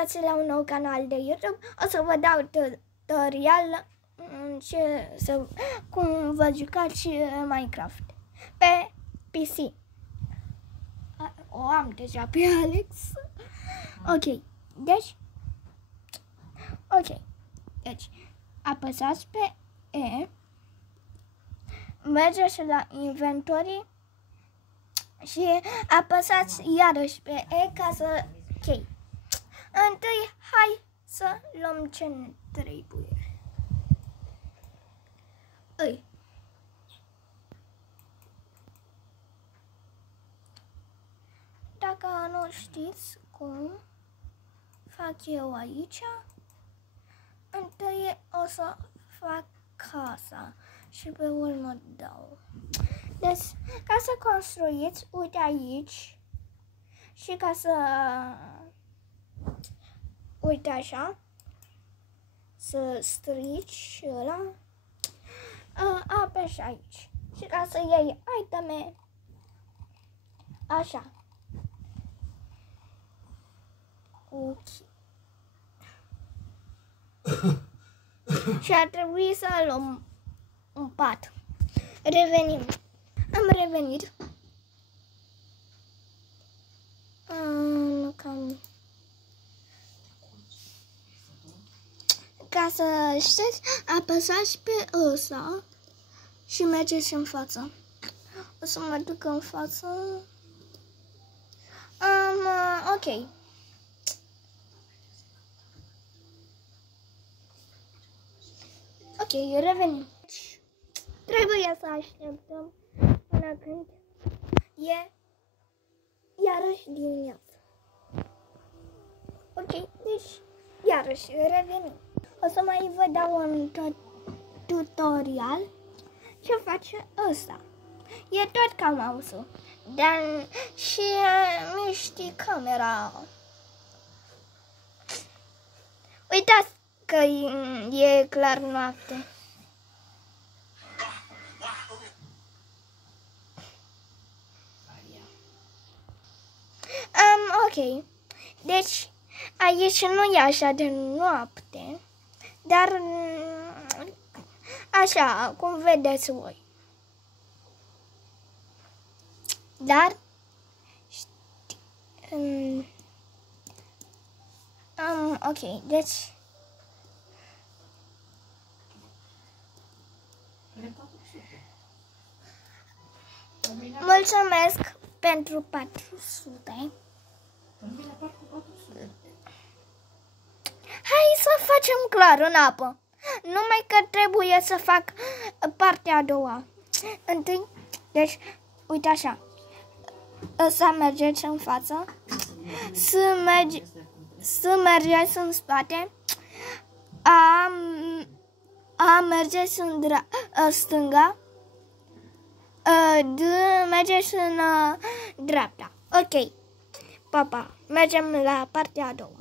găsit la un nou canal de YouTube. O să vă dau tutorial cum vă jucați Minecraft pe PC. O am deja pe Alex. Ok, deci apăsați pe E, mergeți la inventory și apăsați iarăși pe E ca să... Ok. Întâi, hai să luăm ce ne trebuie. Dacă nu știți cum fac eu aici, întâi o să fac casa și pe urmă dau. Deci, ca să construiți, uite aici, și ca să, uite așa, să strici ăla, apeși aici. Și ca să iei iteme, așa. Ok. Și ar trebui să luăm un pat. Revenim. Am revenit. Ca să știți, apăsați pe ăsta și mergeți în față. O să mă duc în față. Ok. Ok, revenim. Trebuie să așteptăm până când e iarăși dimineața. Ok, deci iarăși revenim. O să mai vă dau un tutorial ce face ăsta. E tot ca mouse-ul, dar și miști camera. Uitați că e clar noapte. Ok, deci aici nu e așa de noapte, dar așa, cum vedeți voi. Dar ok, deci mulțumesc pentru 400. Hai să facem clar în apă. Numai că trebuie să fac partea a doua. Întâi, deci, uite așa. Să mergeți în față. Să mergeți în spate. A mergeți în stânga. Mergeți în dreapta. Ok. Pa, pa. Mergem la partea a doua.